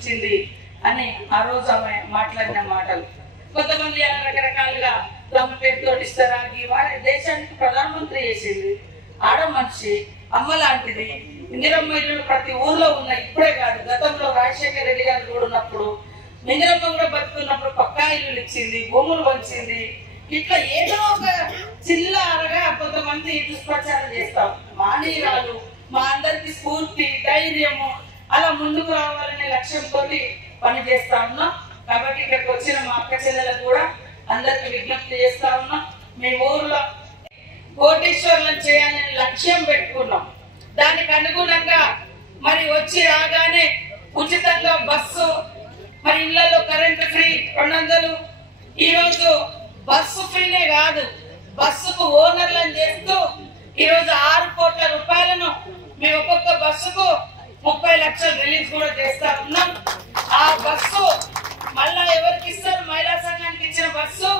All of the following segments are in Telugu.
ఇచ్చింది అని ఆ రోజు ఆమె మాట్లాడిన మాటలు. కొంతమంది అలా రకరకాలుగా తమ పేరుతో ఇస్తారాగి వారి దేశానికి ప్రధానమంత్రి చేసింది. ఆడ మనిషి అమ్మ లాంటిది. ఇందిరమ్మ ఇల్లు ప్రతి ఊర్లో ఉన్నాయి. ఇప్పుడే కాదు, గతంలో రాజశేఖర రెడ్డి గారు కూడా ఉన్నప్పుడు, ఇందిరమ్మ కూడా బతుకున్నప్పుడు పక్కా ఇల్లు ఇచ్చింది, భూములు పంచింది. ఇట్లా ఏదో ఒక చిల్లరగా కొంతమంది దుష్ప్రచారం చేస్తాం. మానీయురాలు, మా అందరికి స్ఫూర్తి, ధైర్యము, అలా ముందుకు రావాలనే లక్ష్యంతో పని చేస్తా ఉన్నాం. కాబట్టి ఇక్కడికి వచ్చిన మా అక్క చెల్లెలకు కూడా అందరికి విజ్ఞప్తి చేస్తా ఉన్నాం. మీ ఊర్లో కోటీశ్వరులను చేయాలని లక్ష్యం పెట్టుకున్నాం. దానికి అనుగుణంగా మరి వచ్చి రాగానే ఉచితంగా బస్సు, మరి ఇళ్లలో కరెంటు ఫ్రీ 200. ఈరోజు బస్సు ఫ్రీనే కాదు, బస్సుకు ఓనర్లను చేస్తూ ఈరోజు 6 కోట్ల రూపాయలను మీ ఒక్కొక్క బస్సుకు 30 లక్షలు రిలీజ్ కూడా చేస్తా ఉన్నాం. ఆ బస్సు మళ్ళా ఎవరికి ఇస్తారు? మహిళా సంఘానికి ఇచ్చిన బస్సు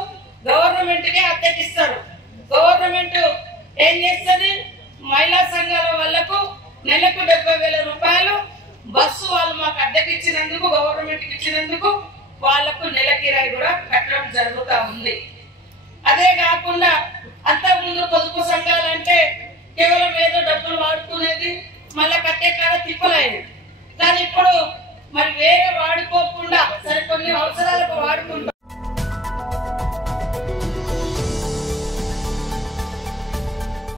గవర్నమెంట్ కే అద్దెకిస్తారు. గవర్నమెంట్ ఏం చేస్తుంది? మహిళా సంఘాల వాళ్లకు నెలకు 70,000 రూపాయలు బస్సు వాళ్ళు మాకు అద్దెకి ఇచ్చినందుకు, గవర్నమెంట్ కి ఇచ్చినందుకు వాళ్లకు నెల కిరాయి కూడా కట్టడం జరుగుతూ ఉంది. అదే కాకుండా అంతకుముందు పొదుపు సంఘాలంటే కేవలం ఏదో డబ్బులు వాడుకునేది, మళ్ళా కట్టే కాడ తిప్పలేదు. కానీ ఇప్పుడు మరి వేరే వాడుకోకుండా